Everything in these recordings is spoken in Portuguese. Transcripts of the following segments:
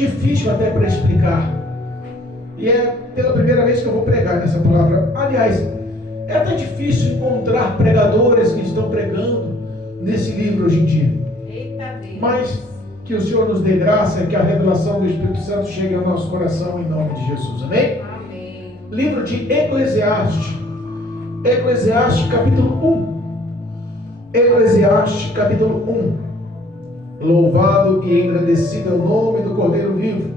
difícil até para explicar. E é pela primeira vez que eu vou pregar nessa palavra. Aliás, é até difícil encontrar pregadores que estão pregando nesse livro hoje em dia. Eita Deus. Mas que o Senhor nos dê graça e que a revelação do Espírito Santo chegue ao nosso coração em nome de Jesus. Amém? Amém. Livro de Eclesiastes. Eclesiastes capítulo 1. Eclesiastes capítulo 1. Louvado e engrandecido é o nome do Cordeiro vivo.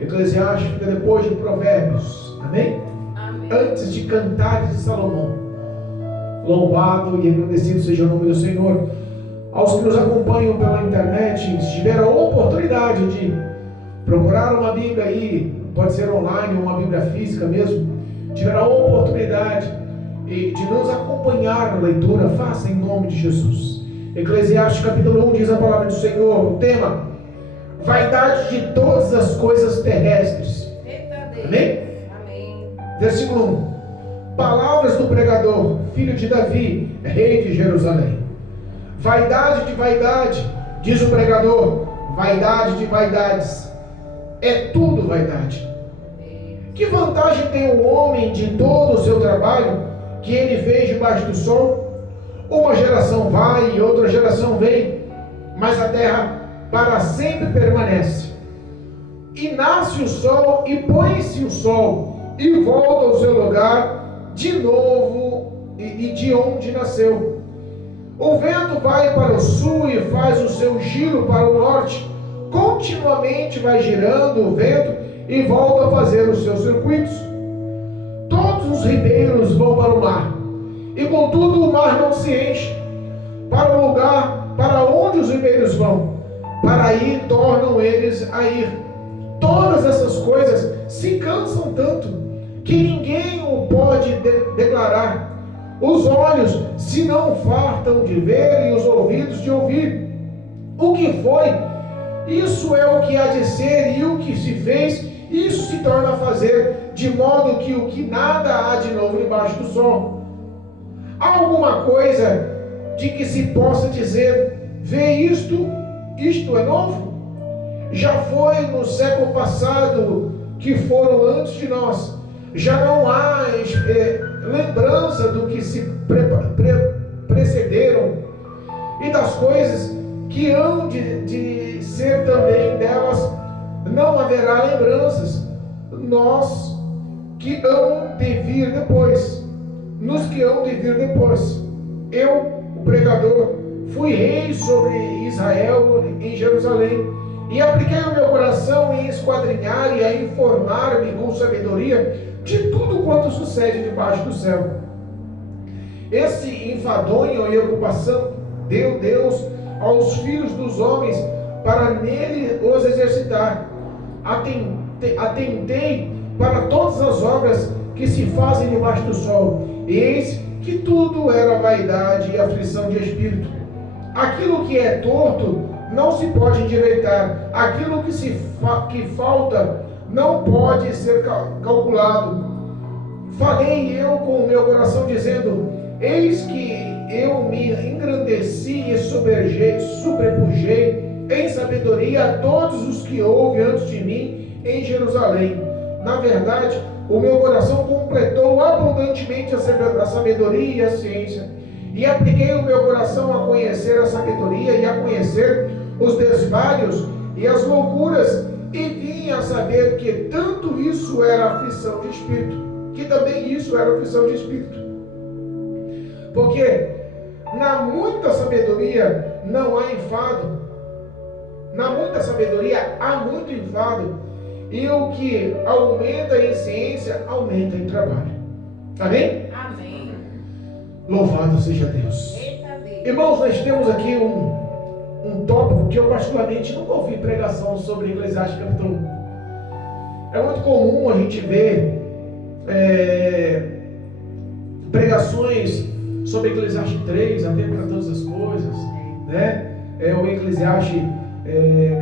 Eclesiastes fica depois de Provérbios. Amém? Amém. Antes de Cantares de Salomão. Louvado e engrandecido seja o nome do Senhor. Aos que nos acompanham pela internet, se tiveram a oportunidade de procurar uma Bíblia aí, pode ser online ou uma Bíblia física mesmo, tiveram a oportunidade de nos acompanhar na leitura, faça em nome de Jesus. Eclesiastes capítulo 1 diz a palavra do Senhor, o tema: vaidade de todas as coisas terrestres. Eita Deus. Amém? Amém. Versículo 1. Palavras do pregador, filho de Davi, rei de Jerusalém. Vaidade de vaidade, diz o pregador, vaidade de vaidades, é tudo vaidade. Que vantagem tem o homem de todo o seu trabalho que ele fez debaixo do sol? Uma geração vai e outra geração vem, mas a terra para sempre permanece. E nasce o sol e põe-se o sol e volta ao seu lugar de novo e de onde nasceu. O vento vai para o sul e faz o seu giro para o norte. Continuamente vai girando o vento e volta a fazer os seus circuitos. Todos os ribeiros vão para o mar, e contudo o mar não se enche. Para o lugar para onde os ribeiros vão, para aí tornam eles a ir. Todas essas coisas se cansam tanto que ninguém o pode declarar. Os olhos se não fartam de ver e os ouvidos de ouvir. O que foi, isso é o que há de ser, e o que se fez, isso se torna a fazer, de modo que o que nada há de novo debaixo do sol. Há alguma coisa de que se possa dizer, vê isto é novo? Já foi no século passado que foram antes de nós. Já não há lembrança do que se precederam e das coisas que hão de ser também delas não haverá lembranças. Nós que hão de vir depois, nos que hão de vir depois. Eu, o pregador, fui rei sobre Israel em Jerusalém e apliquei o meu coração em esquadrinhar e a informar-me com sabedoria de tudo quanto sucede debaixo do céu. Esse enfadonho e ocupação deu Deus aos filhos dos homens para nele os exercitar. Atentei para todas as obras que se fazem debaixo do sol, e eis que tudo era vaidade e aflição de espírito. Aquilo que é torto não se pode endireitar, aquilo que falta não pode ser calculado. Falei eu com o meu coração dizendo, eis que eu me engrandeci e sobrepujei em sabedoria a todos os que houve antes de mim em Jerusalém. Na verdade, o meu coração completou abundantemente a sabedoria e a ciência, e apliquei o meu coração a conhecer a sabedoria e a conhecer os desvários e as loucuras, e vim a saber que tanto isso era aflição de espírito, que também isso era aflição de espírito. Porque na muita sabedoria não há enfado, na muita sabedoria há muito enfado, e o que aumenta em ciência, aumenta em trabalho. Amém? Amém. Louvado seja Deus. Eita Deus. Irmãos, nós temos aqui um tópico que eu particularmente nunca ouvi pregação sobre Eclesiastes capítulo 1. É muito comum a gente ver pregações sobre Eclesiastes 3, até para todas as coisas, né? O Eclesiastes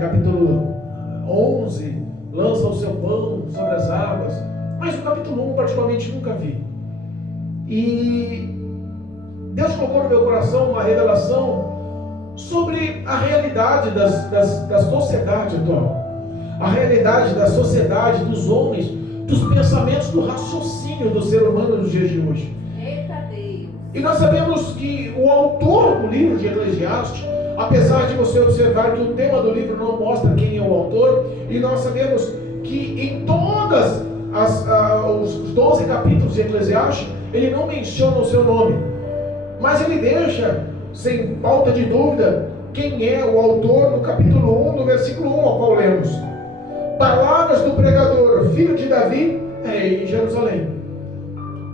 capítulo 11, lança o seu pão sobre as águas, mas o capítulo 1 particularmente nunca vi. E Deus colocou no meu coração uma revelação sobre a realidade da sociedade atual. a realidade da sociedade, dos homens, dos pensamentos, do raciocínio do ser humano nos dias de hoje. Eita Deus. E nós sabemos que o autor do livro de Eclesiastes, apesar de você observar que o tema do livro não mostra quem é o autor, e nós sabemos que em todas os 12 capítulos de Eclesiastes, ele não menciona o seu nome, mas ele deixa, sem falta de dúvida, quem é o autor no capítulo 1, no versículo 1, ao qual lemos. Palavras do pregador, filho de Davi, rei em Jerusalém.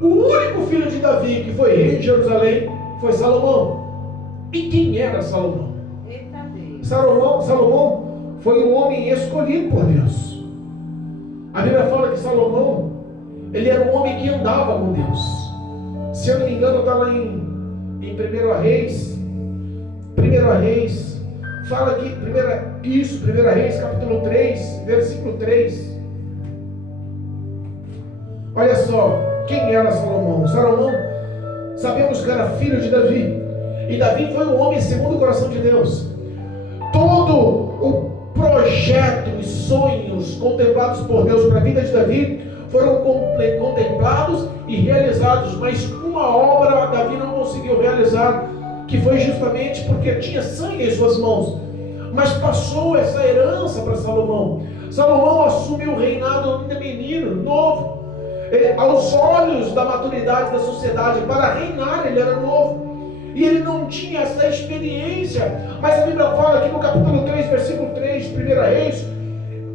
O único filho de Davi que foi rei em Jerusalém foi Salomão. E quem era Salomão? Eita Deus. Salomão foi um homem escolhido por Deus. A Bíblia fala que Salomão, ele era um homem que andava com Deus. Se eu não me engano, está lá em 1 Reis, fala que 1 Reis, capítulo 3, versículo 3. Olha só, quem era Salomão? Salomão, sabemos que era filho de Davi. E Davi foi um homem segundo o coração de Deus. Todo o projeto e sonhos contemplados por Deus para a vida de Davi foram contemplados e realizados, mas uma obra Davi não conseguiu realizar, que foi justamente porque tinha sangue em suas mãos. Mas passou essa herança para Salomão. Salomão assumiu o reinado ainda menino, novo. Aos olhos da maturidade da sociedade, para reinar ele era novo. E ele não tinha essa experiência. Mas a Bíblia fala aqui no capítulo 3, versículo 3, 1 Reis,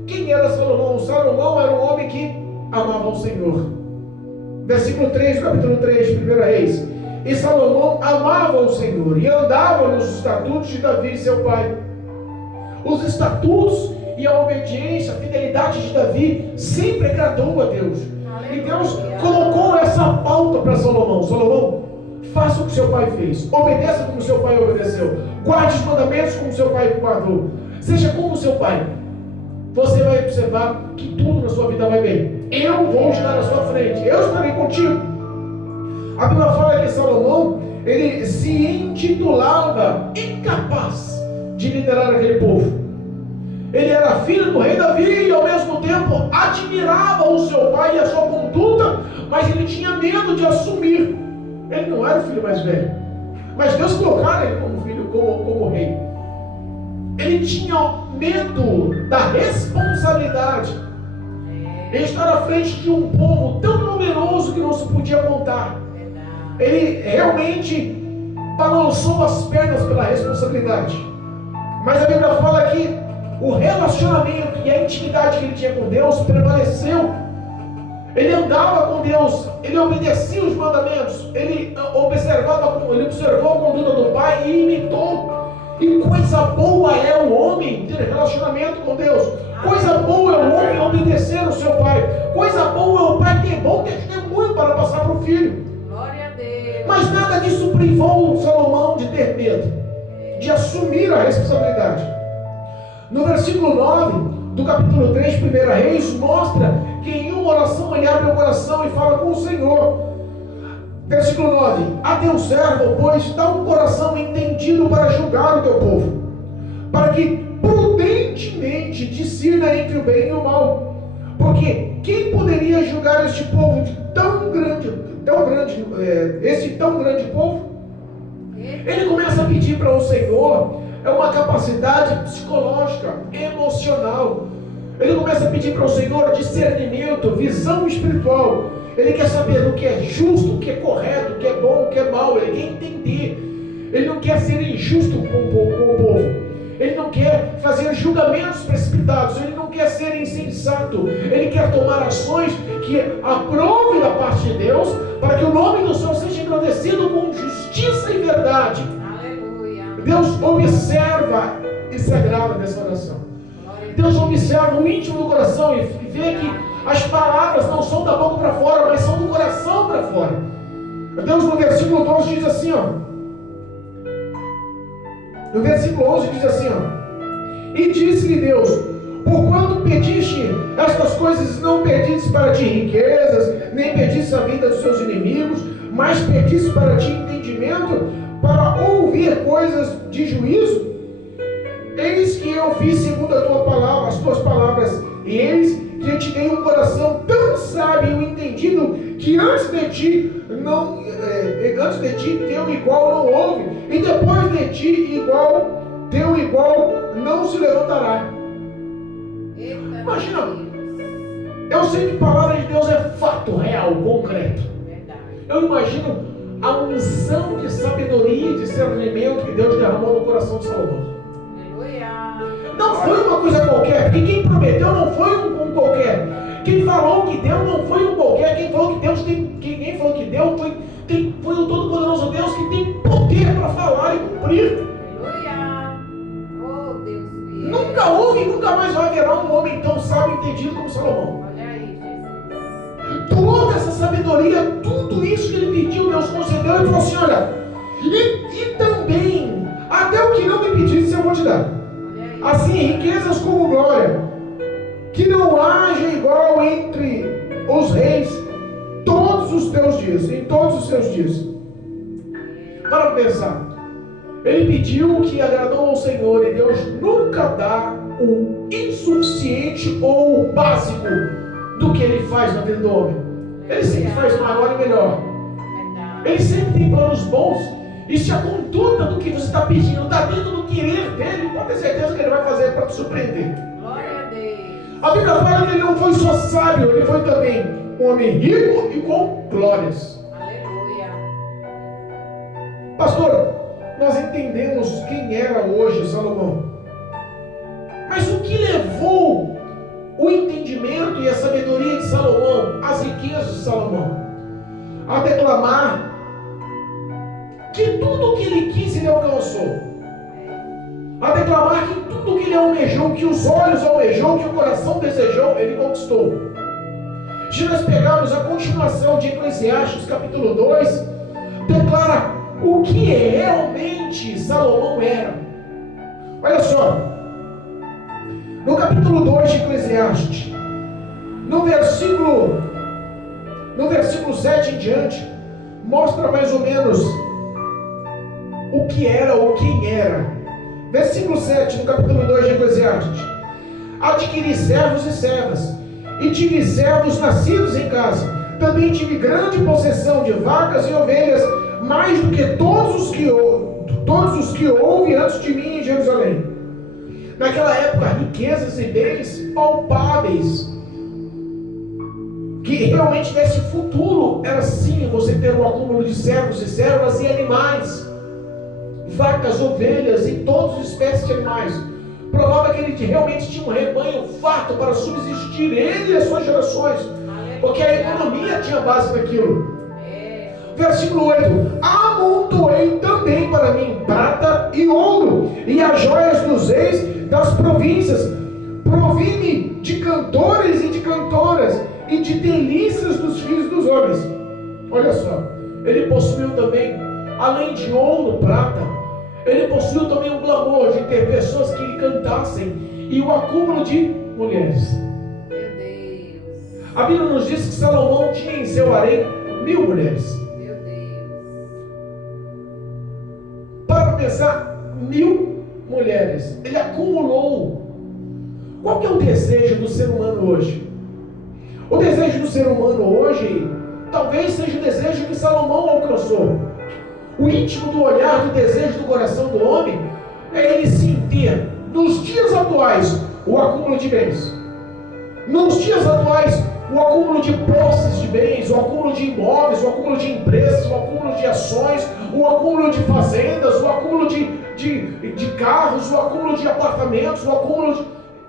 quem era Salomão? Salomão era um homem que amava o Senhor. Versículo 3, capítulo 3, 1 Reis. E Salomão amava o Senhor e andava nos estatutos de Davi, seu pai. Os estatutos e a obediência, a fidelidade de Davi sempre agradou a Deus. E Deus colocou essa pauta para Salomão. Salomão, faça o que seu pai fez, obedeça como seu pai obedeceu, guarde os mandamentos como seu pai guardou, seja como seu pai. Você vai observar que tudo na sua vida vai bem. Eu vou estar na sua frente, eu estarei contigo. A Bíblia fala que Salomão, ele se intitulava incapaz de liderar aquele povo. Ele era filho do rei Davi e ao mesmo tempo admirava o seu pai e a sua conduta, mas ele tinha medo de assumir. Ele não era o filho mais velho, mas Deus colocou ele como filho, como rei. Ele tinha medo da responsabilidade de estar à frente de um povo tão numeroso que não se podia contar. Ele realmente balançou as pernas pela responsabilidade. Mas a Bíblia fala que o relacionamento e a intimidade que ele tinha com Deus prevaleceu. Ele andava com Deus, ele obedecia os mandamentos, ele observou a conduta do pai e imitou. E coisa boa é o homem ter relacionamento com Deus. Coisa boa é o homem obedecer o seu pai. Coisa boa é o pai ter bom testemunho para passar para o filho. Glória a Deus. Mas nada disso privou Salomão de ter medo, de assumir a responsabilidade. No versículo 9 do capítulo 3, 1 Reis, mostra que em uma oração ele abre o coração e fala com o Senhor. Versículo 9: a teu servo, pois, dá um coração entendido para julgar o teu povo, para que prudentemente discirna entre o bem e o mal. Porque quem poderia julgar este povo de esse tão grande povo? Ele começa a pedir para o Senhor uma capacidade psicológica, emocional. Ele começa a pedir para o Senhor discernimento, visão espiritual. Ele quer saber o que é justo, o que é correto, o que é bom, o que é mal. Ele quer entender. Ele não quer ser injusto com o povo. Ele não quer fazer julgamentos precipitados. Ele não quer ser insensato. Ele quer tomar ações que aprovem da parte de Deus, para que o nome do Senhor seja engrandecido com justiça e verdade. Aleluia. Deus observa e se agrada dessa oração. Deus observa o íntimo do coração e vê que as palavras não são da boca para fora, mas são do coração para fora. Deus no versículo 12 diz assim, no versículo 11 diz assim, e disse-lhe Deus: porquanto pediste estas coisas, não pediste para ti riquezas, nem pediste a vida dos seus inimigos, mas pediste para ti entendimento, para ouvir coisas de juízo. Eis que eu fiz segundo a tua palavra, as tuas palavras, E eis que eu te dei um coração tão sábio e entendido que antes de ti teu igual não houve, e depois de ti teu igual não se levantará. Imagina, eu sei que a palavra de Deus é fato real, concreto. Eu imagino a unção de sabedoria e discernimento que Deus derramou no coração de Salomão. Não foi uma coisa qualquer, porque quem prometeu não foi um qualquer. Quem falou que deu não foi um qualquer. Quem falou que Deus quem falou que deu foi o Todo-Poderoso Deus que tem poder para falar e cumprir. Oh, Deus. Nunca houve e nunca mais haverá um homem tão sábio e entendido como Salomão. Olha aí, Jesus. Toda essa sabedoria, tudo isso que ele pediu, Deus concedeu e falou assim: olha, e também, até o que não me pedisse eu vou te dar. Assim, riquezas como glória, que não haja igual entre os reis todos os teus dias, em todos os seus dias. Para pensar, ele pediu o que agradou ao Senhor, e Deus nunca dá o insuficiente ou o básico do que ele faz na vida do homem. Ele sempre faz maior e melhor. Ele sempre tem planos bons. E se a conduta do que você está pedindo está dentro do querer dele, pode ter certeza que ele vai fazer para te surpreender. Glória a Deus. A Bíblia fala que ele não foi só sábio, ele foi também um homem rico e com glórias. Aleluia. Pastor, nós entendemos quem era hoje Salomão. Mas o que levou o entendimento e a sabedoria de Salomão, as riquezas de Salomão, a declamar que tudo que ele quis ele alcançou, a declamar que tudo que ele almejou, que os olhos almejou, que o coração desejou, ele conquistou. Se nós pegarmos a continuação de Eclesiastes capítulo 2, declara o que realmente Salomão era. Olha só, no capítulo 2 de Eclesiastes, no versículo 7 em diante, mostra mais ou menos o que era ou quem era. Versículo 7, no capítulo 2 de Eclesiastes: adquiri servos e servas, e tive servos nascidos em casa. Também tive grande possessão de vacas e ovelhas, mais do que todos os que houve antes de mim em Jerusalém. Naquela época, riquezas e bens palpáveis, que realmente desse futuro, era sim você ter um acúmulo de servos e servas e animais, vacas, ovelhas e todas as espécies de animais. Provava que ele realmente tinha um rebanho farto para subsistir ele e as suas gerações, porque a economia tinha base naquilo. Versículo 8: amontoei também para mim prata e ouro, e as joias dos reis das províncias. Provi-me de cantores e de cantoras, e de delícias dos filhos dos homens. Olha só, ele possuiu também, além de ouro, prata, ele possuiu também o glamour de ter pessoas que lhe cantassem, e o acúmulo de mulheres. Meu Deus. A Bíblia nos diz que Salomão tinha em seu harém 1000 mulheres. Meu Deus. Para pensar, 1000 mulheres. Ele acumulou. Qual que é o desejo do ser humano hoje? O desejo do ser humano hoje talvez seja o desejo que Salomão alcançou. O íntimo do olhar, do desejo do coração do homem é ele sim ter, nos dias atuais, o acúmulo de bens. Nos dias atuais, o acúmulo de posses de bens, o acúmulo de imóveis, o acúmulo de empresas, o acúmulo de ações, o acúmulo de fazendas, o acúmulo de carros, o acúmulo de apartamentos, o acúmulo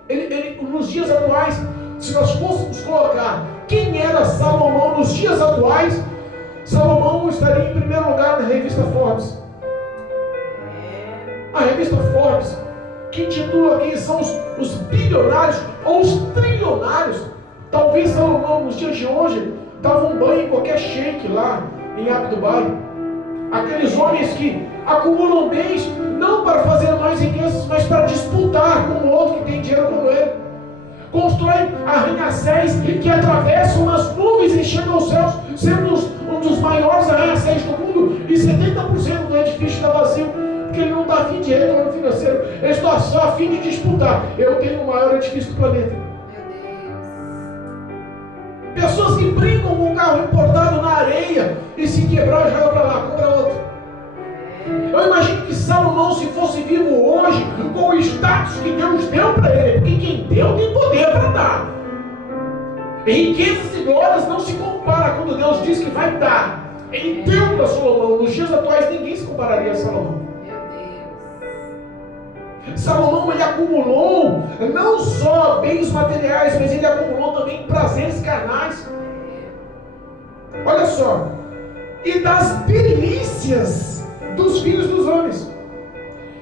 de... nos dias atuais, se nós fôssemos colocar quem era Salomão nos dias atuais, Salomão estaria em primeiro lugar na revista Forbes. A revista Forbes, que intitula quem são os bilionários ou os trilionários. Talvez Salomão, nos dias de hoje, dava um banho em qualquer shake lá em Abu Dhabi. Aqueles homens que acumulam bens não para fazer mais riquezas, mas para disputar com o outro que tem dinheiro como ele. Constroem arranha-céus que atravessam as nuvens e chegam aos céus, sendo um dos maiores arranha-céus do mundo, e 70% do edifício está vazio, porque ele não está a fim de retorno financeiro, ele está só a fim de disputar. Eu tenho o maior edifício do planeta. Pessoas que brincam com um carro importado na areia e se quebrar, joga para lá, compra outro. Eu imagino que Salomão, se fosse vivo hoje, com o status que Deus deu para ele, porque quem deu tem poder para dar. Riquezas e glórias não se compara quando Deus diz que vai dar. Ele deu para Salomão. Nos dias atuais ninguém se compararia a Salomão. Salomão, ele acumulou não só bens materiais, mas ele acumulou também prazeres carnais. Olha só. E das delícias dos filhos dos homens,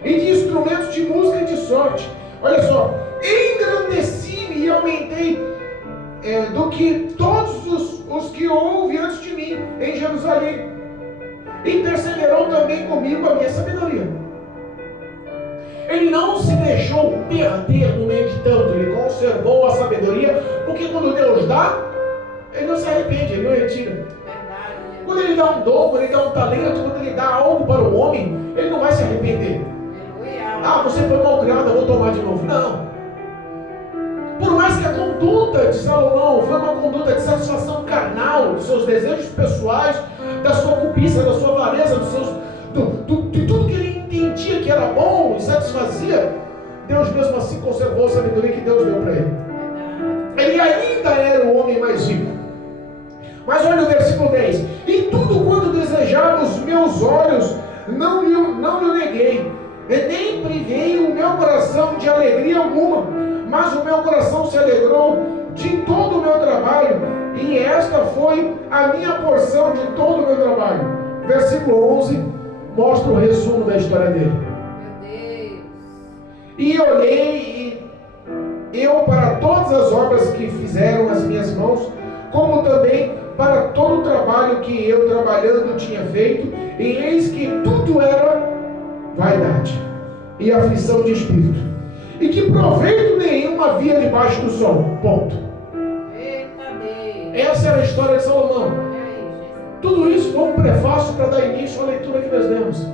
e de instrumentos de música e de sorte. Olha só. Engrandeci-me e aumentei do que todos os que houve antes de mim em Jerusalém. Intercederão também comigo a minha sabedoria. Ele não se deixou perder no meio de tanto, ele conservou a sabedoria, porque quando Deus dá, ele não se arrepende, ele não retira. Quando ele dá um dom, quando ele dá um talento, quando ele dá algo para o homem, ele não vai se arrepender. Ah, você foi mal criado, eu vou tomar de novo. Não. Por mais que a conduta de Salomão foi uma conduta de satisfação carnal, dos seus desejos pessoais, da sua cobiça, da sua avareza, de tudo que ele entendia que era bom e satisfazia, Deus mesmo assim conservou a sabedoria que Deus deu para ele. Ele ainda era o homem mais rico. Mas olha o versículo 10. E tudo quanto desejava os meus olhos, não lhe neguei, nem privei o meu coração de alegria alguma, mas o meu coração se alegrou de todo o meu trabalho, e esta foi a minha porção de todo o meu trabalho. Versículo 11 mostra o resumo da história dele. Meu Deus. E olhei eu para todas as obras que fizeram as minhas mãos, como também para todo o trabalho que eu trabalhando tinha feito, e eis que tudo era vaidade e aflição de espírito, e que proveito nenhum havia debaixo do sol. Ponto. Eita Deus. Essa era a história de Salomão. Tudo isso foi um prefácio para dar início à leitura que nós demos.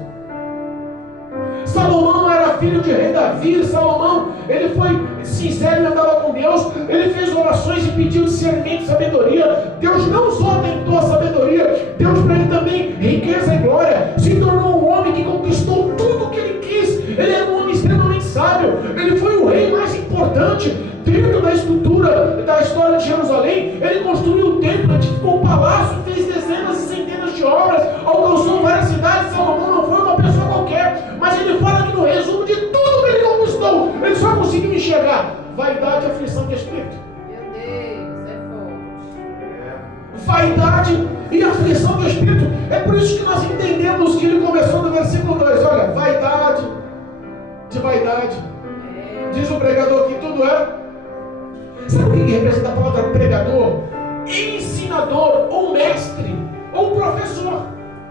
Salomão era filho de rei Davi. Salomão, ele foi sincero e andava com Deus. Ele fez orações e pediu discernimento e sabedoria. Deus não só tentou a sabedoria, Deus para ele também riqueza e glória. Se tornou um homem que conquistou tudo o que ele quis. Ele era um homem extremamente sábio. Ele foi o rei mais importante dentro da estrutura da história de Jerusalém. Ele construiu o templo, edificou o palácio, fez dezenas e centenas de obras, alcançou várias cidades. Salomão não foi uma pessoa qualquer, mas ele fala que no resumo de tudo que ele conquistou, ele só conseguiu enxergar vaidade e aflição de espírito. Meu Deus, é forte. Vaidade e aflição de espírito. É por isso que nós entendemos que ele começou no versículo 2. Olha, vaidade de vaidade. Diz o pregador que tudo é. Sabe o que representa a palavra pregador? Ensinador, ou mestre, ou professor.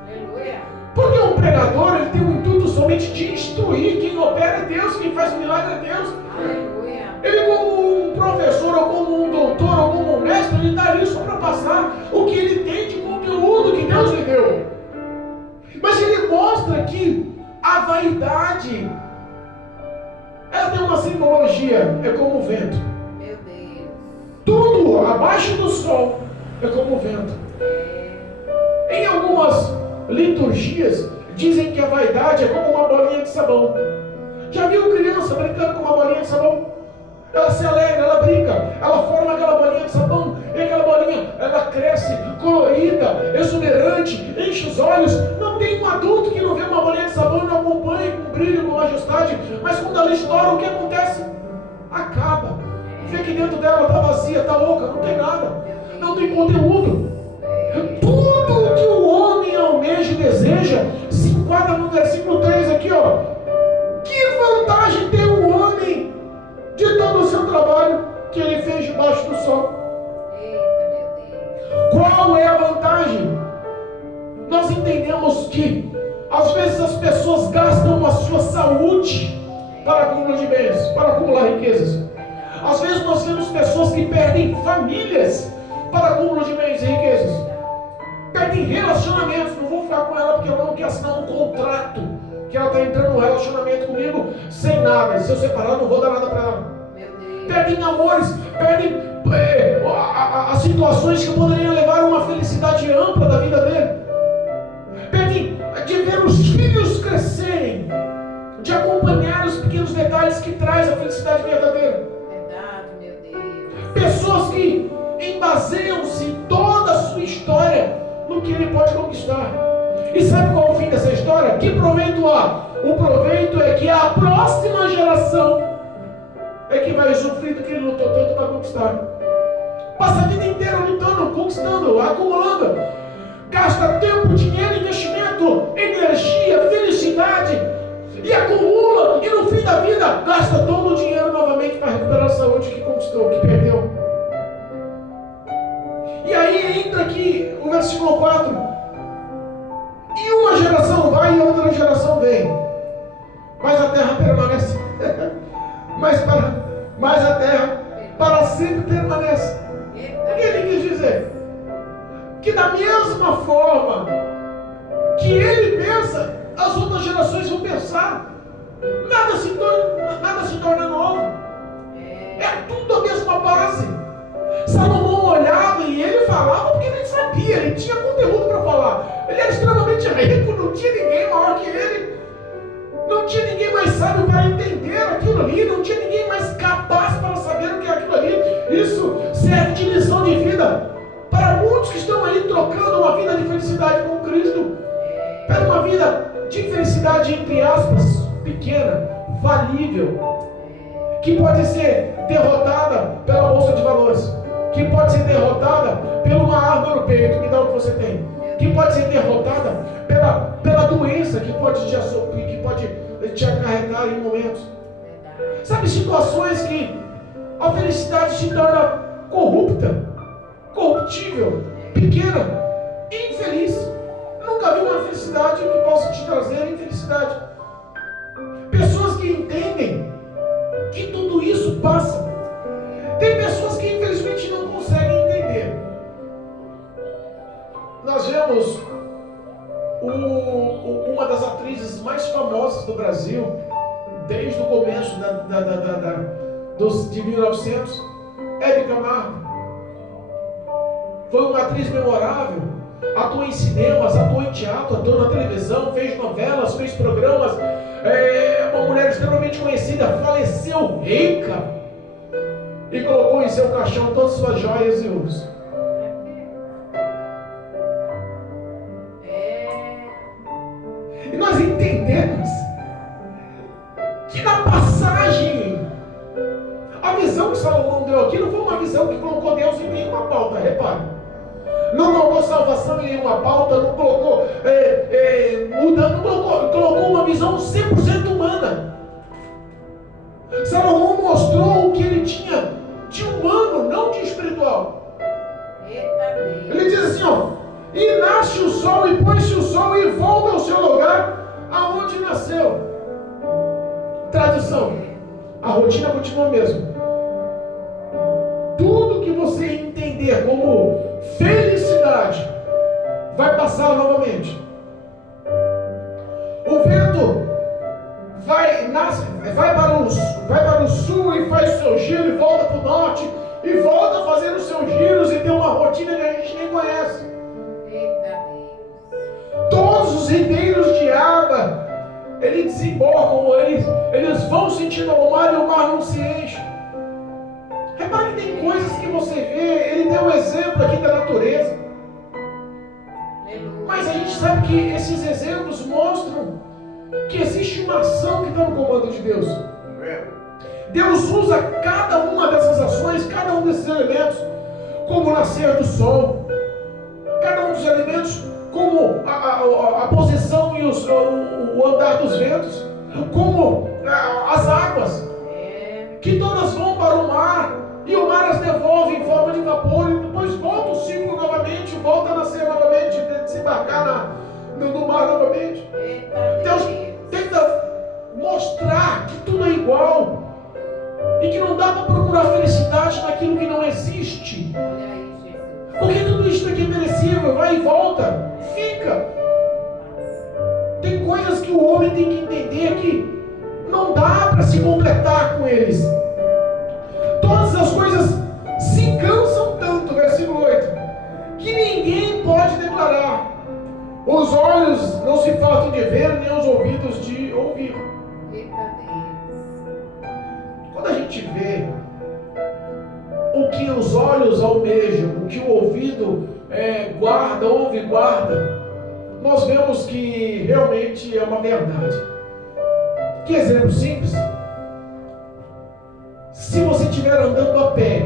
Aleluia. Porque um pregador, ele tem o intuito somente de instruir. Quem opera é Deus, quem faz o milagre é Deus. Aleluia. Ele, como um professor, ou como um doutor, ou como um mestre, ele está ali só para passar o que ele tem de conteúdo que Deus lhe deu. Mas ele mostra que a vaidade, ela tem uma simbologia, é como o vento. Meu Deus. Tudo abaixo do sol é como o vento. Em algumas liturgias dizem que a vaidade é como uma bolinha de sabão. Já viu criança brincando com uma bolinha de sabão? Ela se alegra, ela brinca, ela forma aquela bolinha de sabão, e aquela bolinha, ela cresce, colorida, exuberante, enche os olhos. Não tem um adulto que não vê uma bolinha de sabão e não acompanhe com brilho, com majestade, mas quando ela estoura, o que acontece? Acaba. Vê que dentro dela está vazia, está oca, não tem nada, não tem conteúdo. Tudo que o homem almeja e deseja se enquadra no versículo 3 aqui, ó. Que vantagem tem o homem de todo o seu trabalho que ele fez debaixo do sol? Eita, meu Deus. Qual é a vantagem? Nós entendemos que às vezes as pessoas gastam a sua saúde para acúmulo de bens, para acumular riquezas. Às vezes nós vemos pessoas que perdem famílias para acúmulo de bens e riquezas. Perdem relacionamentos. Não vou ficar com ela porque ela não quer assinar um contrato, que ela está entrando num relacionamento comigo sem nada. Se eu separar, eu não vou dar nada para ela. Meu Deus. perdem amores, perdem as situações que poderiam levar a uma felicidade ampla da vida dele, perdem de ver os filhos crescerem, de acompanhar os pequenos detalhes que traz a felicidade verdadeira. Verdade, meu Deus. Pessoas que embaseiam-se toda a sua história no que ele pode conquistar. E sabe qual é o fim dessa história? Que proveito há? O proveito é que a próxima geração é que vai usufruir do que ele lutou tanto para conquistar. Passa a vida inteira lutando, conquistando, acumulando. Gasta tempo, dinheiro, investimento, energia, felicidade. E acumula, e no fim da vida gasta todo o dinheiro novamente para recuperar a saúde que conquistou, que perdeu. E aí entra aqui o versículo 4. E uma geração vai e outra geração vem, mas a terra permanece. mas a terra para sempre permanece. O que ele quis dizer? Que da mesma forma que ele pensa, as outras gerações vão pensar. Nada se torna novo. É tudo a mesma base. Salomão olhava e ele falava porque ele sabia, ele tinha conteúdo para falar. Ele era extremamente rico, não tinha ninguém maior que ele. Não tinha ninguém mais sábio para entender aquilo ali, não tinha ninguém mais capaz para saber o que é aquilo ali. Isso serve de lição de vida para muitos que estão aí trocando uma vida de felicidade com Cristo para uma vida de felicidade, entre aspas, pequena, falível, que pode ser derrotada pela bolsa de valores, que pode ser derrotada por uma arma no peito, que dá o que você tem, que pode ser derrotada pela doença que pode te acarretar em momentos. Sabe, situações que a felicidade se torna corrupta, corruptível, pequena, infeliz. Nunca vi uma felicidade que possa te trazer infelicidade. Pessoas que entendem que tudo isso passa. Tem pessoas que infelizmente não conseguem entender. Nós vemos uma das atrizes mais famosas do Brasil, desde o começo de 1900, Hebe Camargo. Foi uma atriz memorável, atuou em cinemas, atuou em teatro, atuou na televisão, fez novelas, fez programas. Uma mulher extremamente conhecida, faleceu rica e colocou em seu caixão todas as suas joias e ouros. E nós entendemos que na passagem, a visão que Salomão deu aqui não foi uma visão que colocou Deus em nenhuma pauta, repare. Não colocou salvação em nenhuma pauta, não colocou colocou uma visão 100% humana. Salomão mostrou o que ele tinha de humano, não de espiritual. Ele diz assim, ó: e nasce o sol, e põe-se o sol, e volta ao seu lugar aonde nasceu. Tradução: a rotina continua a mesma. Tudo que você entender como felicidade vai passar novamente. O vento vai para o sul e faz o seu giro, e volta para o norte, e volta a fazer os seus giros, e tem uma rotina que a gente nem conhece. Todos os ribeiros de água, eles desembocam, eles vão sentindo ao mar, e o mar não se enche. Repare que tem coisas que você vê, ele deu um exemplo aqui da natureza. Mas a gente sabe que esses exemplos mostram que existe uma ação que está no comando de Deus. Deus usa cada uma dessas ações, cada um desses elementos, como o nascer do sol, cada um dos elementos, como a posição e o andar dos ventos, como as águas, que todas vão para o mar, e o mar as devolve em forma de vapor, e depois volta o ciclo novamente, volta a nascer novamente, desembarcar no mar novamente. Deus tenta mostrar que tudo é igual, e que não dá para procurar felicidade naquilo que não existe. Porque tudo isso daqui é perecível, vai e volta, fica. Tem coisas que o homem tem que entender que não dá para se completar com eles. as coisas se cansam tanto, versículo 8, que ninguém pode declarar. Os olhos não se fartam de ver, nem os ouvidos de ouvir. Eita Deus. Quando a gente vê o que os olhos almejam, o que o ouvido guarda, ouve e guarda, nós vemos que realmente é uma verdade. Que exemplo simples? Se você estiver andando a pé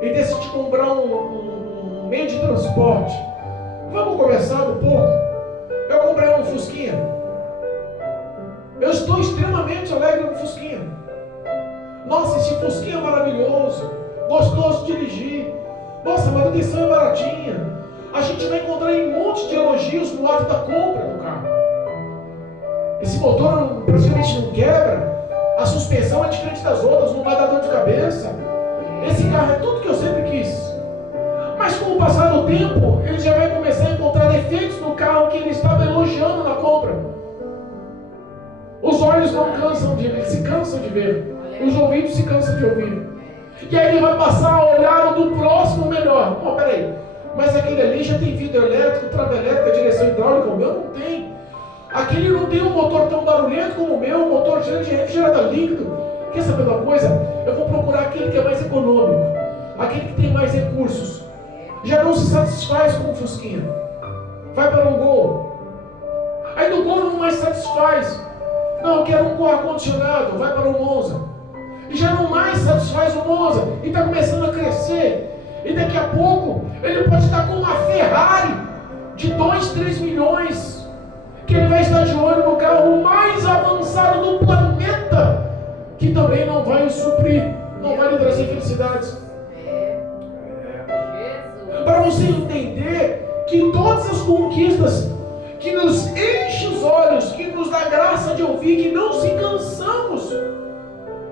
e decidir comprar um meio de transporte, vamos conversar um pouco. Eu comprei um Fusquinha. Eu estou extremamente alegre no Fusquinha. Nossa, esse Fusquinha é maravilhoso, gostoso de dirigir. Nossa, a manutenção é baratinha. A gente vai encontrar um monte de elogios no ato da compra do carro. Esse motor praticamente não quebra. A suspensão é diferente das outras, não vai dar dor de cabeça. Esse carro é tudo que eu sempre quis. Mas com o passar do tempo, ele já vai começar a encontrar defeitos no carro que ele estava elogiando na compra. Os olhos não cansam de ver, se cansam de ver. Os ouvidos se cansam de ouvir. E aí ele vai passar a olhar o do próximo melhor. Oh, peraí, mas aquele ali já tem vidro elétrico, trava elétrica, direção hidráulica, o meu não tem. Aquele não tem um motor tão barulhento como o meu, um motor de refrigerador líquido. Quer saber uma coisa? Eu vou procurar aquele que é mais econômico, aquele que tem mais recursos. Já não se satisfaz com o Fusquinha, vai para um Gol. Aí do Gol não mais satisfaz. Não, eu quero um ar-condicionado, vai para o Monza. E já não mais satisfaz o Monza, e está começando a crescer. E daqui a pouco, ele pode estar com uma Ferrari de 2, 3 milhões, que ele vai estar de olho no carro mais avançado do planeta, que também não vai o suprir, não vai lhe trazer felicidades. Para você entender que todas as conquistas que nos enchem os olhos, que nos dá graça de ouvir, que não se cansamos,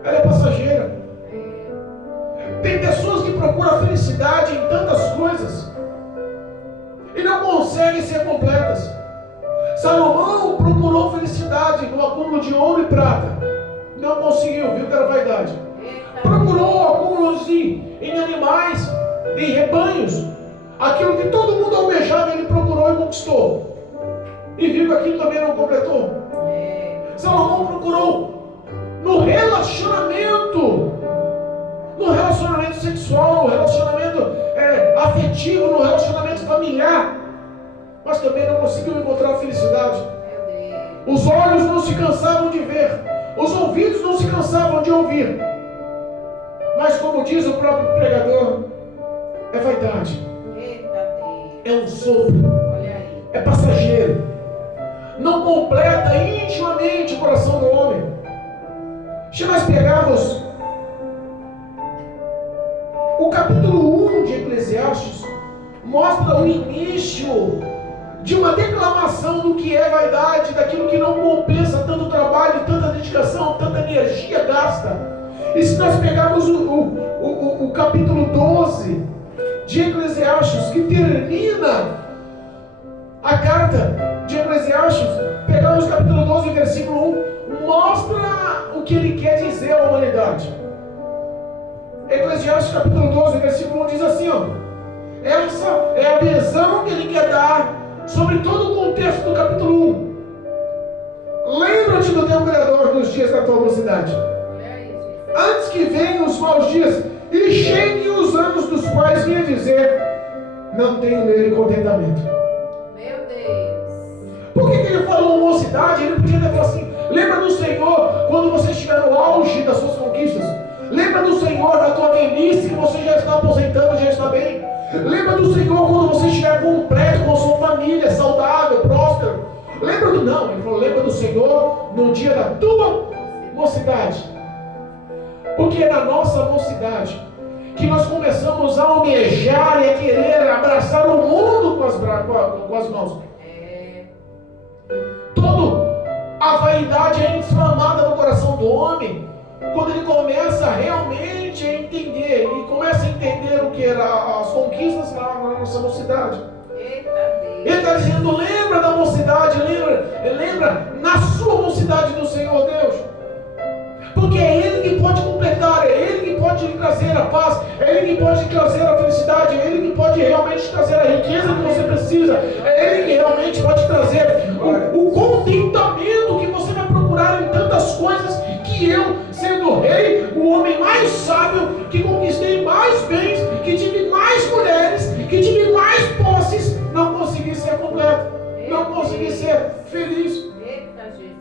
ela é passageira. Tem pessoas que procuram a felicidade em tantas coisas e não conseguem ser completas. Salomão procurou felicidade no acúmulo de ouro e prata, não conseguiu, viu que era vaidade. Procurou acúmulos em animais, em rebanhos, aquilo que todo mundo almejava, ele procurou e conquistou, e viu que aquilo também não completou. Salomão procurou no relacionamento sexual, no relacionamento afetivo, no relacionamento familiar, mas também não conseguiu encontrar a felicidade. Os olhos não se cansavam de ver, os ouvidos não se cansavam de ouvir, mas como diz o próprio pregador, é vaidade, é um sopro, é passageiro, não completa intimamente o coração do homem. Se nós pegarmos o capítulo 1 de Eclesiastes, mostra o início de uma declamação do que é vaidade, daquilo que não compensa tanto trabalho, tanta dedicação, tanta energia gasta. E se nós pegarmos o capítulo 12 de Eclesiastes, que termina a carta de Eclesiastes, pegarmos o capítulo 12, versículo 1, mostra o que ele quer dizer à humanidade. Eclesiastes capítulo 12, versículo 1 diz assim, ó: essa é a visão que ele quer dar sobre todo o contexto do capítulo 1. Lembra-te do teu Criador nos dias da tua mocidade, antes que venham os maus dias e cheguem os anos dos quais vinha dizer: não tenho nele contentamento. Meu Deus. Por que ele falou mocidade? Ele podia ter falado assim: lembra do Senhor quando você estiver no auge das suas conquistas. Lembra do Senhor na tua velhice, que você já está aposentando, já está bem. Lembra do Senhor quando você estiver completo, com sua família, saudável, próspero. Lembra do... Não, ele falou: lembra do Senhor no dia da tua mocidade. Porque é na nossa mocidade que nós começamos a almejar e a querer abraçar o mundo com as mãos. A vaidade é inflamada no coração do homem quando ele começa realmente a entender, e começa a entender o que era as conquistas na nossa mocidade. Ele está dizendo: lembra da mocidade, lembra na sua mocidade do Senhor Deus, porque é Ele que pode completar, é Ele que pode pode lhe trazer a paz, é Ele que pode lhe trazer a felicidade, é Ele que pode realmente trazer a riqueza que você precisa, é Ele que realmente pode trazer o contentamento que você vai procurar em tantas coisas que eu, sendo rei, o homem mais sábio, que conquistei mais bens, que tive mais mulheres, que tive mais posses, não consegui ser completo, não consegui ser feliz. Eita, Jesus.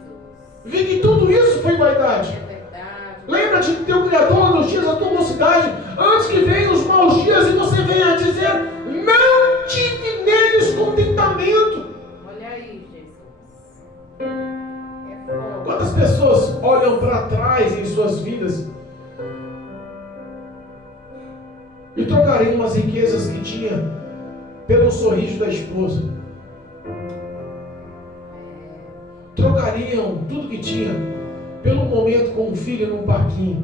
Vi que tudo isso foi vaidade. É verdade. Lembra-te do teu Criador nos dias da tua mocidade, antes que venham os maus dias e você venha a dizer: não tive neles contentamento. Olha aí, Jesus. É fogo. Quantas pessoas olham para trás em suas vidas e trocariam as riquezas que tinha pelo sorriso da esposa? Trocariam tudo que tinha pelo momento com o filho num parquinho?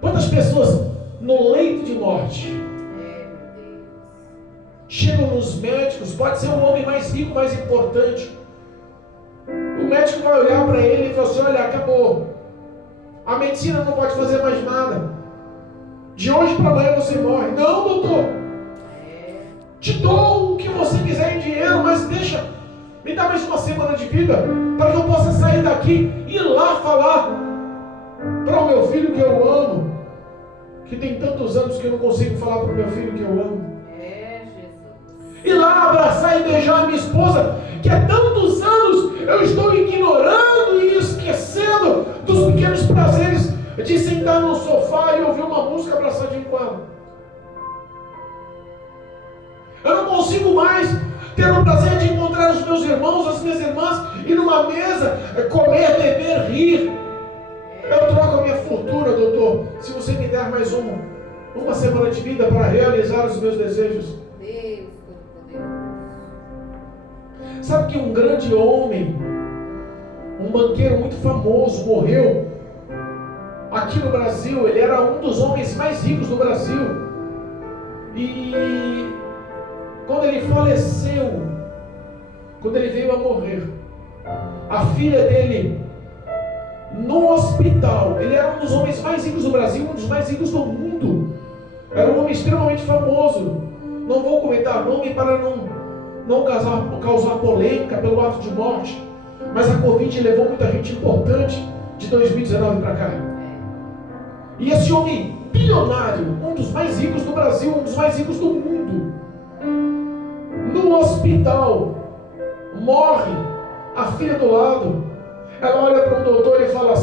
Quantas pessoas no leito de morte Meu Deus. chegam nos médicos? Pode ser o homem mais rico, mais importante. O médico vai olhar para ele e falar assim: olha, acabou. A medicina não pode fazer mais nada. De hoje para amanhã você morre. Não, doutor. Te dou o que você quiser em dinheiro, mas me dá mais uma semana de vida, para que eu possa sair daqui e ir lá falar para o meu filho que eu amo, que tem tantos anos que eu não consigo falar para o meu filho que eu amo. Jesus. Ir lá abraçar e beijar a minha esposa, que há tantos anos eu estou ignorando e esquecendo dos pequenos prazeres de sentar no sofá e ouvir uma música abraçadinho com ela. Eu não consigo mais ter o prazer de encontrar os meus irmãos, as minhas irmãs, e numa mesa comer, beber, rir. Eu troco a minha fortuna, doutor, se você me der mais uma semana de vida para realizar os meus desejos. Deus Todo-Poderoso. Sabe que um grande homem, um banqueiro muito famoso, morreu aqui no Brasil. Ele era um dos homens mais ricos do Brasil. E quando ele faleceu, quando ele veio a morrer, a filha dele, no hospital, ele era um dos homens mais ricos do Brasil, um dos mais ricos do mundo, era um homem extremamente famoso. Não vou comentar nome para não causar polêmica pelo ato de morte, mas a Covid levou muita gente importante de 2019 para cá. E esse homem bilionário, um dos mais ricos do Brasil, um dos mais ricos do mundo, no hospital, morre a filha do lado. Ela olha para um doutor e fala: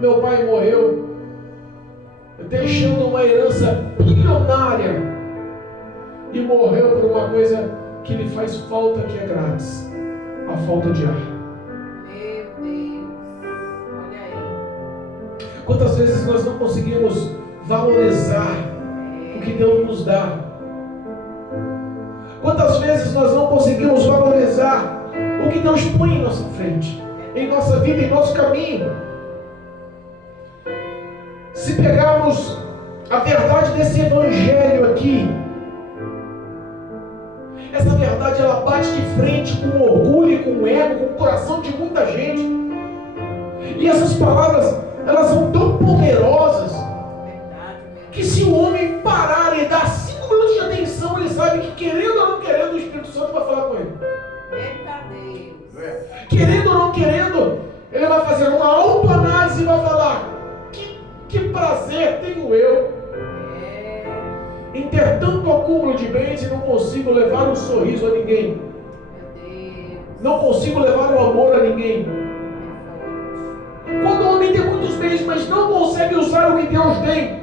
meu pai morreu, deixando uma herança bilionária, e morreu por uma coisa que lhe faz falta, que é grátis: a falta de ar. Meu Deus. Olha aí. Quantas vezes nós não conseguimos valorizar o que Deus nos dá? Quantas vezes nós não conseguimos valorizar o que Deus põe em nossa frente, em nossa vida, em nosso caminho? Se pegarmos a verdade desse evangelho aqui, essa verdade ela bate de frente com o orgulho, com o ego, com o coração de muita gente. E essas palavras, elas são tão poderosas que se o homem parar e dar 5 minutos de atenção, ele sabe que, querendo ou não querendo, o Espírito Santo vai falar com ele. Eita Deus. Querendo ou não querendo, ele vai fazer uma autoanálise e vai falar: que prazer tenho eu em ter tanto acúmulo de bens e não consigo levar um sorriso a ninguém, Meu Deus. não consigo levar um amor a ninguém. Quando o homem tem muitos bens, mas não consegue usar o que Deus tem,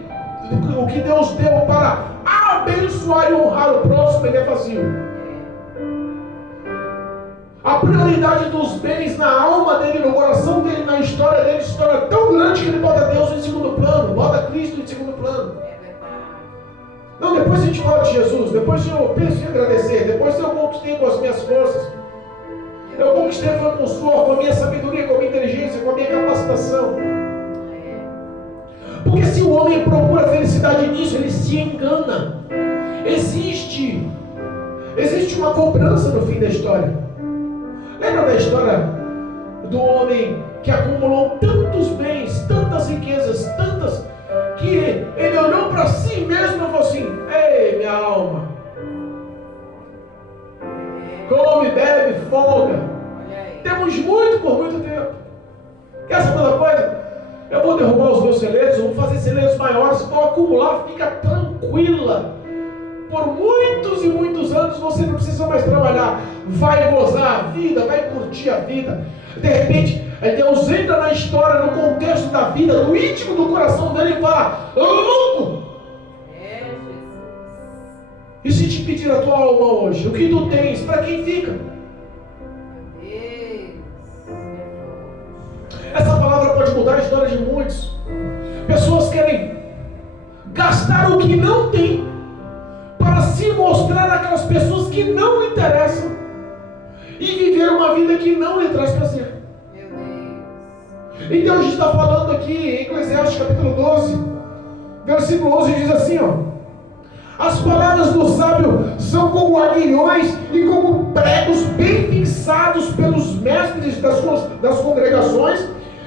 o que Deus deu para abençoar e honrar o próximo, ele é vazio. A prioridade dos bens na alma dele, no coração dele, na história dele, se torna tão grande que ele bota Deus em segundo plano, bota Cristo em segundo plano. É verdade. Não, depois a gente fala de Jesus, depois eu penso em agradecer, depois eu conquistei com as minhas forças, eu conquistei com o suor, com a minha sabedoria, com a minha inteligência, com a minha capacitação. Porque se o homem procura felicidade nisso, ele se engana. Existe uma cobrança no fim da história. Lembra da história do homem que acumulou tantos bens, tantas riquezas, tantas, que ele olhou para si mesmo e falou assim: ei, minha alma, come, bebe, folga. Temos muito por muito tempo. Quer saber uma coisa? Eu vou derrubar os meus celeiros, vou fazer celeiros maiores, vou acumular, fica tranquila. Por muitos e muitos anos você não precisa mais trabalhar. Vai gozar a vida, vai curtir a vida. De repente, Deus entra na história, no contexto da vida, no íntimo do coração dele e fala: louco! Jesus. E se te pedir a tua alma hoje, o que tu tens, para quem fica? Meu Deus. Essa palavra pode mudar a história de muitos. Pessoas querem gastar o que não tem para se mostrar aquelas pessoas que não interessam e viver uma vida que não lhe traz prazer. Meu Deus. Então a gente está falando aqui em Eclesiastes capítulo 12, versículo 11, diz assim, ó: as palavras do sábio são como aguilhões e como pregos bem fixados pelos mestres das congregações,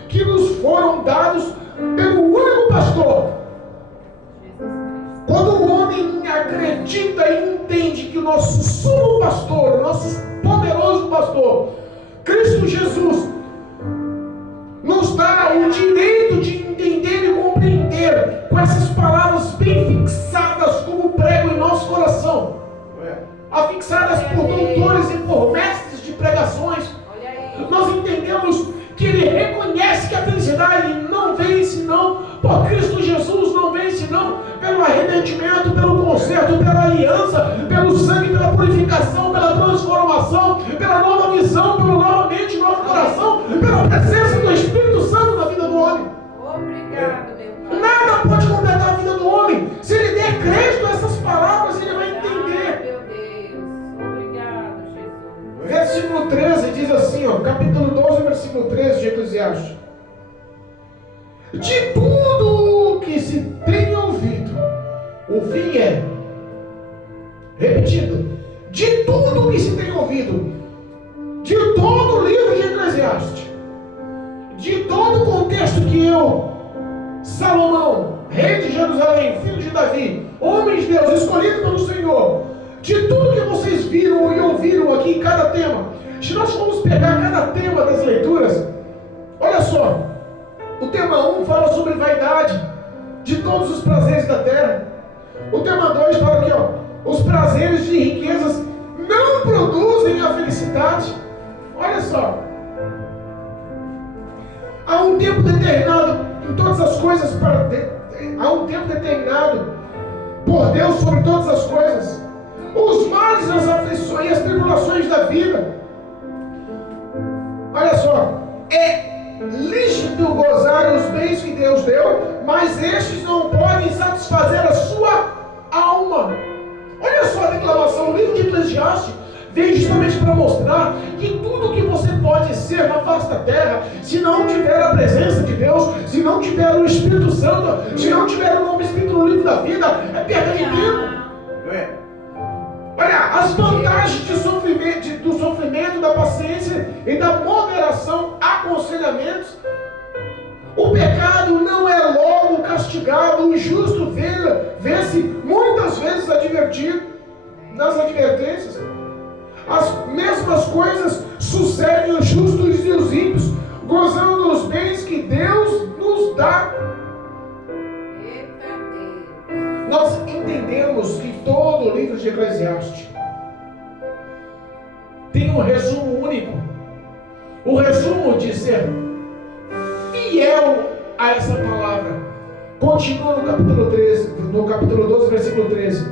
que nos foram dados pelo único pastor. Quando o homem acredita e entende que o nosso sumo pastor, o nosso poderoso pastor, Cristo Jesus, nos dá o direito de entender e compreender com essas palavras bem fixadas como prego em nosso coração, afixadas por doutores e por mestres de pregações, nós entendemos que ele reconhece que a felicidade não vem senão por Cristo Jesus, não vem senão pelo arrependimento, pelo conserto, pela aliança, pelo sangue, pela purificação, pela transformação, pela nova visão, pela nova mente, novo coração, pela presença do Espírito Santo na vida do homem. Obrigado, meu Pai. Nada pode completar a vida do homem. Se ele der crédito a essas palavras, ele vai entender. Meu Deus. Obrigado, Jesus. Versículo 13 diz assim, ó, capítulo 12, versículo 13 de Eclesiastes: de tudo que se tem ouvido, o fim é, repetido, de tudo que se tem ouvido, de todo o livro de Eclesiastes, de todo o contexto que Salomão, rei de Jerusalém, filho de Davi, homem de Deus, escolhido pelo Senhor, de tudo que vocês viram e ouviram aqui em cada tema, se nós formos pegar cada tema das leituras, olha só, o tema 1 fala sobre vaidade, de todos os prazeres da terra. O tema 2 fala aqui, ó, os prazeres de riquezas não produzem a felicidade. Olha só, há um tempo determinado em todas as coisas, há um tempo determinado por Deus sobre todas as coisas. Os males, as aflições e as tribulações da vida. Olha só, é lícito gozar os bens que Deus deu, mas estes não podem satisfazer a sua alma. Olha só a declamação, o livro de Eclesiastes veio justamente para mostrar que tudo que você pode ser na face da terra, se não tiver a presença de Deus, se não tiver o Espírito Santo, se não tiver o nome escrito no livro da vida, é perda de tempo. Olha, as vantagens do sofrimento, da paciência e da moderação, aconselhamentos. O pecado não é logo castigado, o justo vê-se muitas vezes advertido nas advertências. As mesmas coisas sucedem os justos e os ímpios, gozando dos bens que Deus nos dá. Nós entendemos que todo o livro de Eclesiastes tem um resumo único. O resumo de ser fiel a essa palavra continua no capítulo 13, no capítulo 12, versículo 13.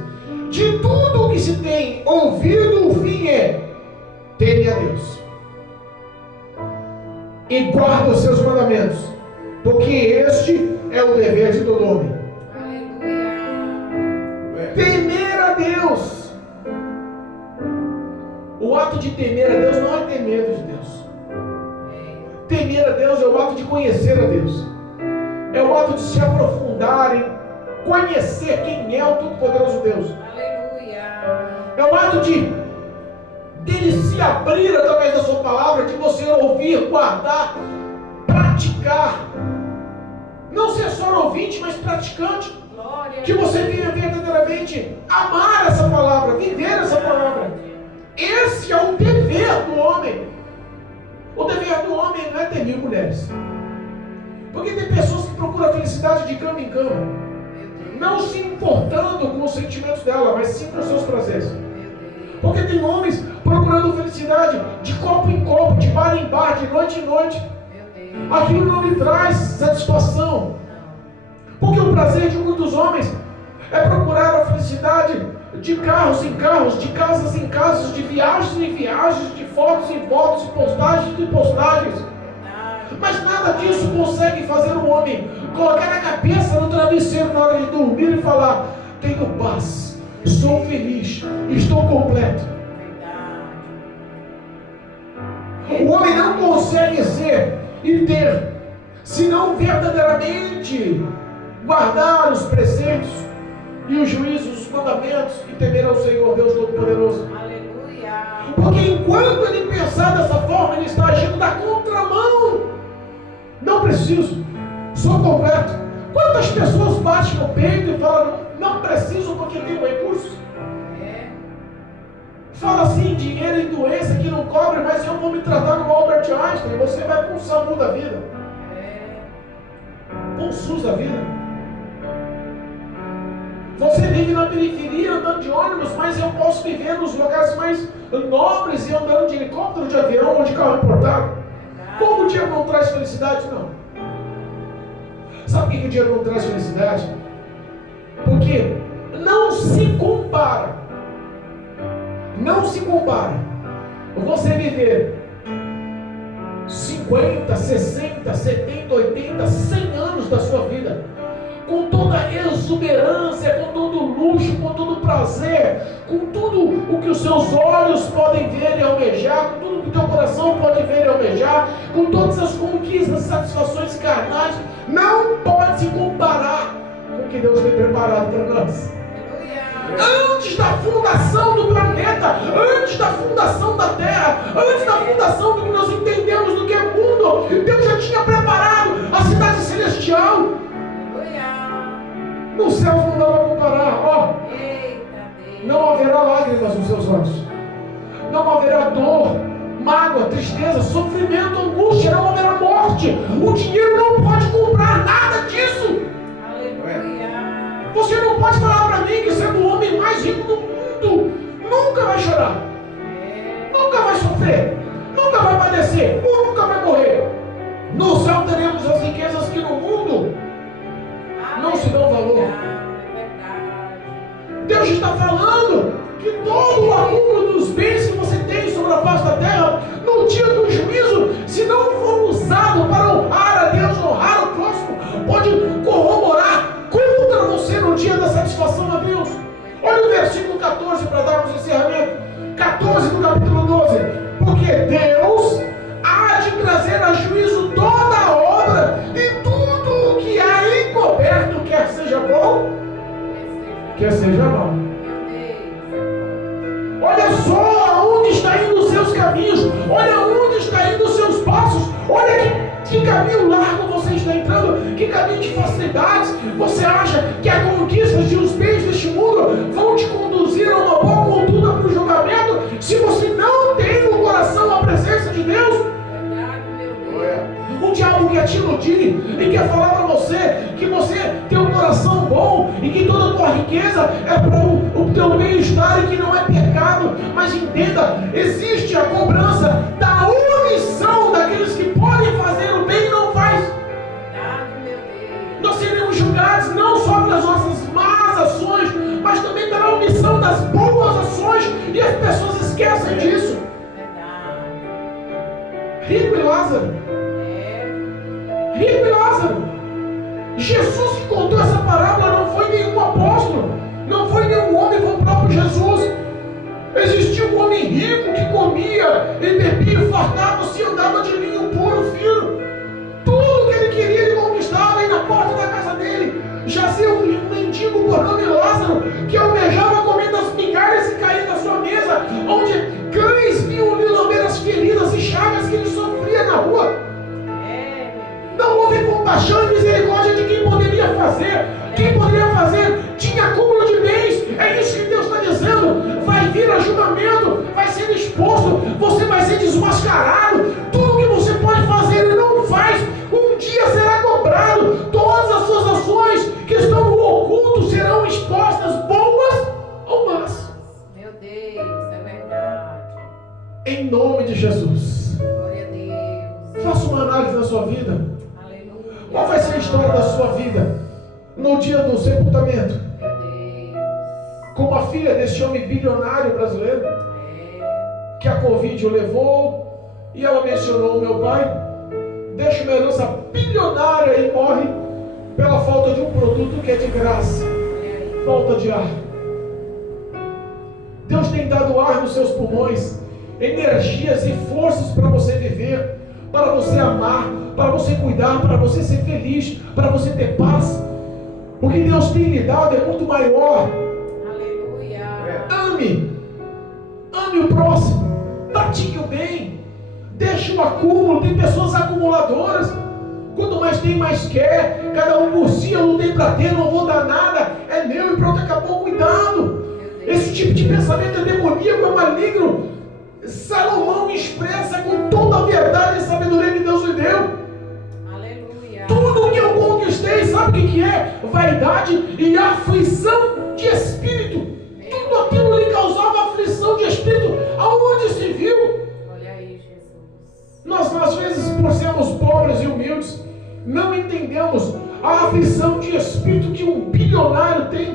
De tudo o que se tem ouvido, o fim é: teme a Deus e guarda os seus mandamentos, porque este é o dever de todo homem. Temer a Deus. O ato de temer a Deus não é ter medo de Deus. Temer a Deus é o ato de conhecer a Deus. É o ato de se aprofundar em conhecer quem é o Todo-Poderoso Deus. É o ato dele se abrir através da sua palavra, de você ouvir, guardar, para praticar. Não ser só ouvinte, mas praticante. Glória. Que você venha verdadeiramente amar essa palavra, viver essa palavra. Esse é o dever do homem. O dever do homem não é ter 1000 mulheres. Porque tem pessoas que procuram a felicidade de cama em cama, não se importando com os sentimentos dela, mas sim com os seus prazeres. Porque tem homens procurando felicidade de copo em copo, de bar em bar, de noite em noite. Aquilo não lhe traz satisfação. Porque o prazer de muitos homens é procurar a felicidade de carros em carros, de casas em casas, de viagens em viagens, de fotos em fotos, de postagens em postagens. Mas nada disso consegue fazer o homem colocar a cabeça no travesseiro na hora de dormir e falar: tenho paz, sou feliz, estou completo. O homem não consegue ser e ter, se não verdadeiramente guardar os preceitos e os juízos, os mandamentos e temer ao Senhor Deus Todo-Poderoso. Aleluia. Porque enquanto ele pensar dessa forma, ele está agindo na contramão. Não preciso, sou completo. Quantas pessoas batem no peito e falam: não preciso porque tenho recursos? Fala assim: dinheiro e doença que não cobre, mas eu vou me tratar no Albert Einstein. Você vai com o SAMU da vida, com o SUS da vida. Você vive na periferia andando de ônibus, mas eu posso viver nos lugares mais nobres e andando de helicóptero, de avião ou de carro importado. Como o dinheiro não traz felicidade? Não. Sabe por que o dinheiro não traz felicidade? Porque não se compara. Não se compara você viver 50, 60, 70, 80, 100 anos da sua vida com toda a exuberância, com todo o luxo, com todo o prazer, com tudo o que os seus olhos podem ver e almejar, com tudo que o teu coração pode ver e almejar, com todas as conquistas, satisfações carnais. Não pode se comparar com o que Deus tem preparado para nós. Antes da fundação do planeta, antes da fundação da terra, antes da fundação do que nós entendemos do que é mundo, Deus já tinha preparado a cidade celestial. No céu não dá para comparar. Ó, não haverá lágrimas nos seus olhos, não haverá dor, mágoa, tristeza, sofrimento, angústia, não haverá morte. O dinheiro não pode comprar nada disso. Você não pode falar para mim que sendo o homem mais rico do mundo nunca vai chorar, nunca vai sofrer, nunca vai padecer, ou nunca vai morrer. No céu teremos as riquezas que no mundo não se dão valor. Deus está falando que todo o acúmulo dos bens que você tem sobre a face da terra, no dia do juízo, se não for usado para honrar a Deus, honrar o próximo, pode corroborar contra você no dia da satisfação a Deus. Olha o versículo 14 para darmos encerramento. 14 do capítulo 12. Porque Deus há de trazer a juízo toda a obra e tudo o que há encoberto, quer seja bom, quer seja mal. Olha só aonde está indo os seus caminhos, olha aonde está indo os seus passos, olha que caminho largo você está entrando, que caminho de facilidades. Você acha que a conquista de os bens deste mundo vão te conduzir a uma boa conduta para o julgamento, se você não tem no coração a presença de Deus? O diabo quer te iludir e quer falar para você que você tem um coração bom e que toda a tua riqueza é para o teu bem-estar e que não é pecado. Mas entenda, existe a cobrança da omissão daqueles que podem fazer o bem e não faz. Nós seremos julgados não só pelas nossas más ações, mas também pela omissão das boas ações, e as pessoas esquecem disso. Rico e Lázaro. Rico e Lázaro. Jesus que contou essa parábola não foi nenhum apóstolo, não foi nenhum homem, foi o próprio Jesus. Existia um homem rico que comia e bebia e fartava-se e andava de linho puro, fino. Tudo que ele queria ele conquistava, e na porta da casa dele jazia um mendigo por nome Lázaro, que almejava comer das migalhas que caíam da sua mesa, onde cães vinham lhe lamber as feridas e chagas que ele sofria na rua. compaixão e misericórdia de quem poderia fazer. Quem poderia fazer tinha acúmulo de bens. É isso que Deus está dizendo. Vai vir a julgamento, vai ser exposto, você vai ser desmascarado. Tudo que você pode fazer e não faz, um dia será cobrado. Todas as suas ações que estão no oculto serão expostas, boas ou más. Meu Deus, é verdade. Em nome de Jesus. Glória a Deus. Faça uma análise da sua vida. Aleluia. Qual vai ser a história da sua vida no dia do sepultamento? Meu Deus. Como a filha desse homem bilionário brasileiro, que a Covid o levou, e ela mencionou: o meu pai deixa uma herança bilionária e morre pela falta de um produto que é de graça, falta de ar. Deus tem dado ar nos seus pulmões, energias e forças para você viver, para você amar, para você cuidar, para você ser feliz, para você ter paz. O que Deus tem lhe dado é muito maior. Aleluia. Ame o próximo, pratique o bem, deixe o acúmulo. Tem pessoas acumuladoras. Quanto mais tem, mais quer. Cada um por si, eu não tenho para ter, não vou dar nada, é meu e pronto, acabou. Cuidado. Esse tipo de pensamento é demoníaco, é maligno. Salomão expressa com toda a verdade e sabedoria que Deus lhe deu. Aleluia. Tudo que eu conquistei, sabe o que é? Vaidade e aflição de espírito. Tudo aquilo lhe causava aflição de espírito. Aonde se viu? Olha aí, Jesus. Nós, às vezes, por sermos pobres e humildes, não entendemos a aflição de espírito que um bilionário tem.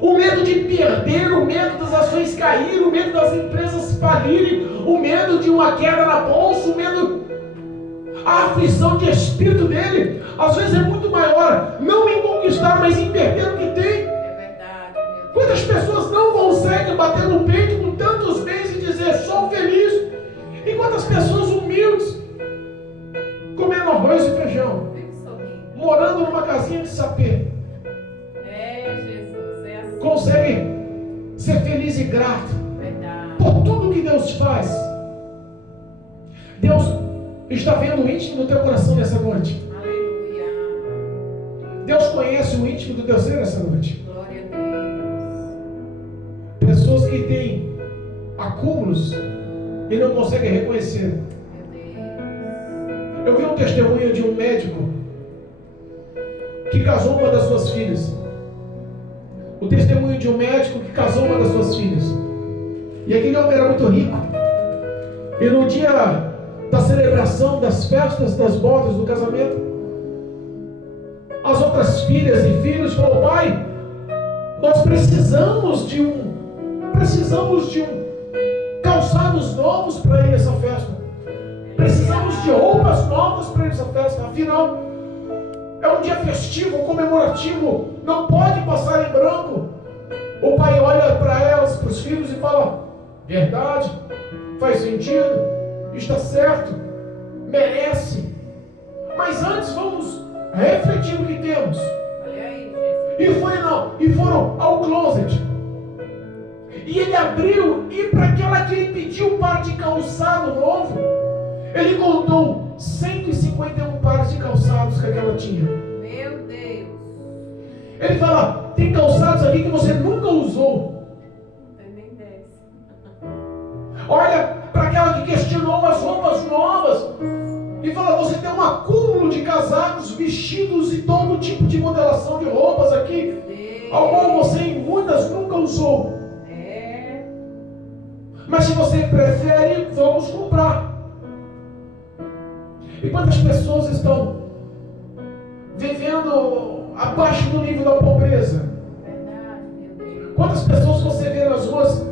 O medo de perder, o medo das ações caírem, o medo das empresas falirem, o medo de uma queda na bolsa, o medo... A aflição de espírito dele, às vezes é muito maior, não em conquistar, mas em perder o que tem. É verdade, meu Deus. Quantas pessoas não conseguem bater no peito com tantos bens e dizer: sou feliz? E quantas pessoas humildes, comendo arroz e feijão, Fique sorrindo. morando numa casinha de sapê, É, Jesus, é assim. conseguem ser feliz e grato Verdade. por tudo que Deus faz. Deus está vendo o íntimo do teu coração nessa noite. Aleluia. Deus conhece o íntimo do teu ser nessa noite. Glória a Deus. Pessoas que têm acúmulos e não conseguem reconhecer. Meu Deus. Eu vi um testemunho de um médico que casou uma das suas filhas. O testemunho de um médico que casou uma das suas filhas. E aquele homem era muito rico. E no dia da celebração, das festas, das bodas, do casamento, as outras filhas e filhos falaram: pai, nós precisamos de calçados novos para ir nessa festa. Precisamos de roupas novas para ir nessa festa. Afinal, é um dia festivo, comemorativo, não pode passar em branco. O pai olha para elas, para os filhos, e fala: verdade, faz sentido, está certo, merece. Mas antes vamos refletir o que temos. Olha aí, Jesus. E foram ao closet. E ele abriu, e para aquela que ele pediu um par de calçado novo, ele contou 151 pares de calçados que aquela tinha. Meu Deus. Ele fala: tem calçados aqui que você nunca usou. Não tem nem 10. Olha para aquela que questionou as roupas novas e fala: você tem um acúmulo de casacos, vestidos e todo tipo de modelação de roupas aqui, ao qual você em muitas nunca usou. É. Mas se você prefere, vamos comprar. E quantas pessoas estão vivendo abaixo do nível da pobreza? Verdade, meu Deus. Quantas pessoas você vê nas ruas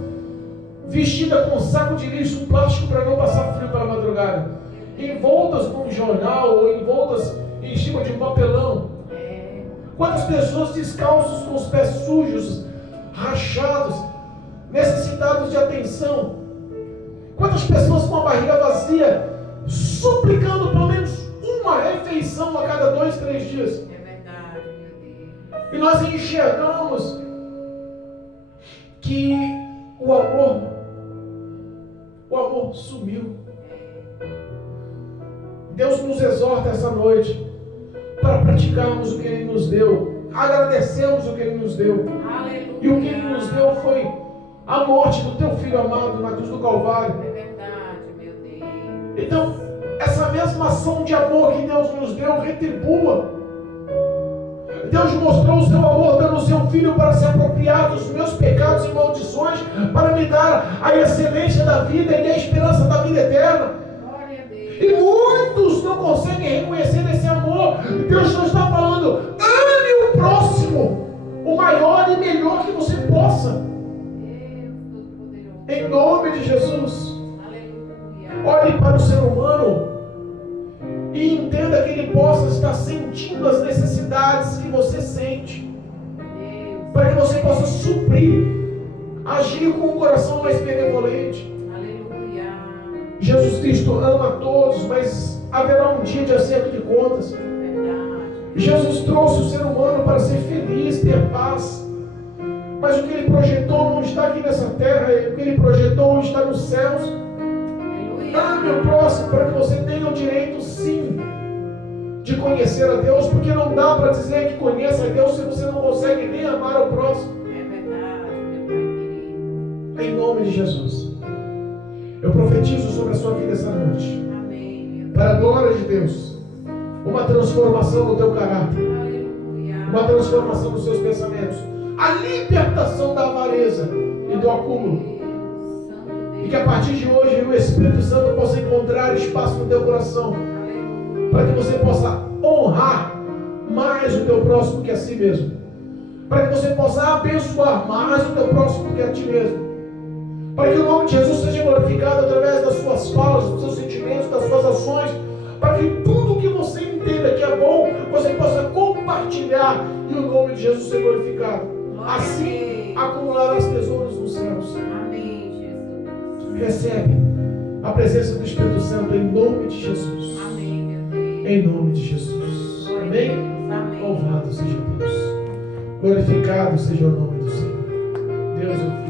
vestida com um saco de lixo plástico para não passar frio pela madrugada, envoltas num jornal ou envoltas em cima de um papelão? É. Quantas pessoas descalços, com os pés sujos, rachados, necessitados de atenção? Quantas pessoas com a barriga vazia, suplicando pelo menos uma refeição a cada 2, 3 dias? É verdade, meu Deus. E nós enxergamos que o amor sumiu. Deus nos exorta essa noite para praticarmos o que Ele nos deu. Agradecemos o que Ele nos deu. Aleluia. E o que Ele nos deu foi a morte do Teu Filho amado na cruz do Calvário. É verdade, meu Deus. Então, essa mesma ação de amor que Deus nos deu, retribua. Deus mostrou o seu amor dando o seu Filho para se apropriar dos meus pecados e maldições, para me dar a excelência da vida e a esperança da vida eterna. Glória a Deus. E muitos não conseguem reconhecer esse amor. Deus só está falando: ame o próximo, o maior e melhor que você possa. Deus Todo-Poderoso. Em nome de Jesus. Aleluia. Olhe para o ser humano e entenda que ele possa estar sentindo as necessidades que você sente, Deus. para que você possa suprir, agir com um coração mais benevolente. Aleluia. Jesus Cristo ama a todos, mas haverá um dia de acerto de contas. Verdade. Jesus trouxe o ser humano para ser feliz, ter paz. Mas o que Ele projetou não está aqui nessa terra, o que Ele projetou está nos céus. Aleluia. Ame o próximo para que você tenha o direito, sim, de conhecer a Deus, porque não dá para dizer que conhece a Deus se você não consegue nem amar o próximo. É verdade, meu Pai querido. Em nome de Jesus, eu profetizo sobre a sua vida essa noite, Amém, meu Deus. para a glória de Deus, uma transformação no teu caráter, Aleluia. uma transformação nos seus pensamentos, a libertação da avareza e do acúmulo, Deus, Santo Deus. e que a partir de hoje o Espírito Santo possa encontrar espaço no teu coração, Aleluia. para que você possa honrar mais o teu próximo que a si mesmo, para que você possa abençoar mais o teu próximo que a ti mesmo, para que o nome de Jesus seja glorificado através das suas falas, dos seus sentimentos, das suas ações, para que tudo que você entenda que é bom, você possa compartilhar e o nome de Jesus ser glorificado. Assim acumularás tesouros nos céus. Amém, Jesus. Recebe a presença do Espírito Santo em nome de Jesus. Amém, meu Deus. Em nome de Jesus. Glória a Amém? Deus. Amém. Louvado seja Deus. Glorificado seja o nome do Senhor. Deus é fiel.